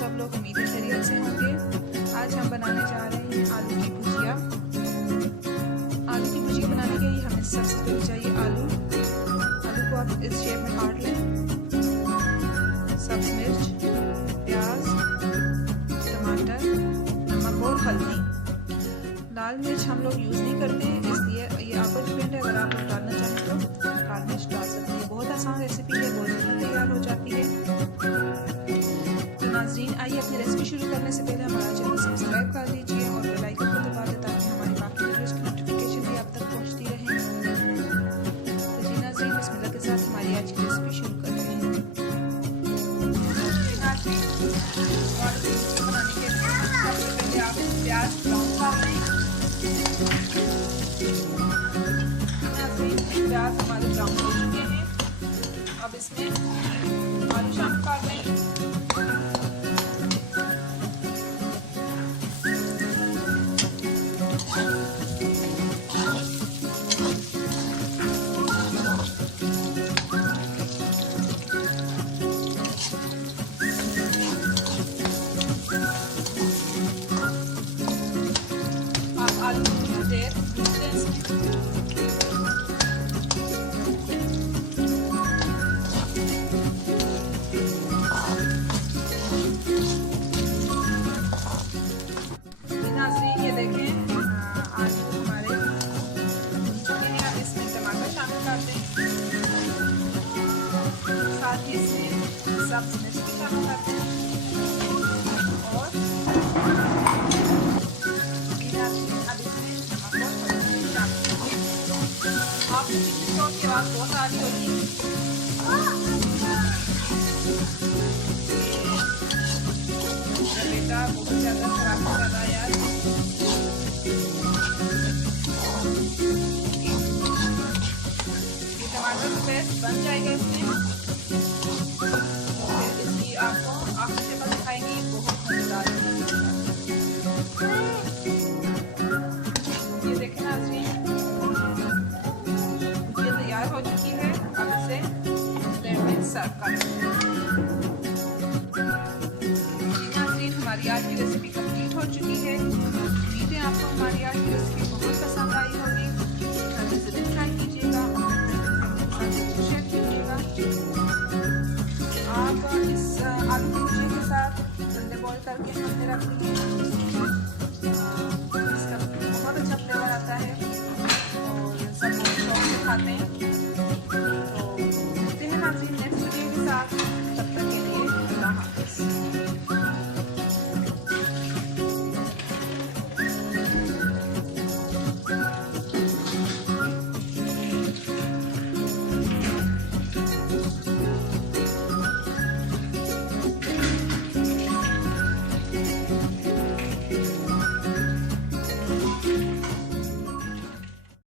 सब लोग उम्मीद खैरियत से होंगे। आज हम बनाने जा रहे हैं आलू की भुजिया। आलू की भुजिया बनाने के लिए हमें सबसे पहले चाहिए आलू। आलू को आप इस शेप में काट लें। सब्ज मिर्च, प्याज, टमाटर, नमक और हल्दी। लाल मिर्च हम लोग यूज़ नहीं करते, इसलिए ये आप पर डिपेंड है। अगर आप लोग डालना चाहें तो लाल मिर्च डाल सकते हैं। बहुत आसान रेसिपी है, बहुत जल्दी तैयार हो जाती है। तो नाज़रीन, आइए अपनी रेसिपी शुरू करने से पहले हमारा चैनल सब्सक्राइब कर लीजिए और बेल आइकन को दबा दें ताकि हमारी बाकी वीडियोज़ की नोटिफिकेशन भी आप तक पहुंचती रहे। तो जी नाज़रीन, बिस्मिल्लाह के साथ हमारी आज की रेसिपी शुरू करते हैं। बनाने के लिए सबसे पहले आप प्याज ब्राउन कर लें। प्याज हमारे ब्राउन हो चुके हैं। अब इसमें आलू शामिल कर दें। आप आलू की देर भून दें इसमें। ये देखें आलू हमारे भुन चुके हैं। अब इसमें टमाटर शामिल कर दें, साथ ही इसमें सब्ज मिर्च भी शामिल कर दें और अब इसमें नमक और हल्दी शामिल कर दें। आप शोर की आवाज़ बहुत आ रही होगी। बेटा बहुत ज़्यादा खराब कर रहा है यार। टमाटर का पेस्ट बन जाएगा इसमें, फिर इसकी आपको आखिर से बस खाएंगे, बहुत मज़ेदार है। ये देखें नाज़रीन, ये तैयार हो चुकी है। अब इसे प्लेट में सर्व कर लें। नाज़रीन, हमारी आज की रेसिपी कंप्लीट हो चुकी है। उम्मीद है आपको हमारी आज की रेसिपी बहुत पसंद आई होगी। ज़रूर ट्राई कीजिएगा, शेयर कीजिएगा। आप इस आलू की भुजिया के साथ अंडे बॉईल करके हमने रख दिए। इसका बहुत अच्छा फ्लेवर आता है और सब लोग शौक से खाते हैं। तो मिलते हैं नाज़रीन नेक्स्ट वीडियो के साथ।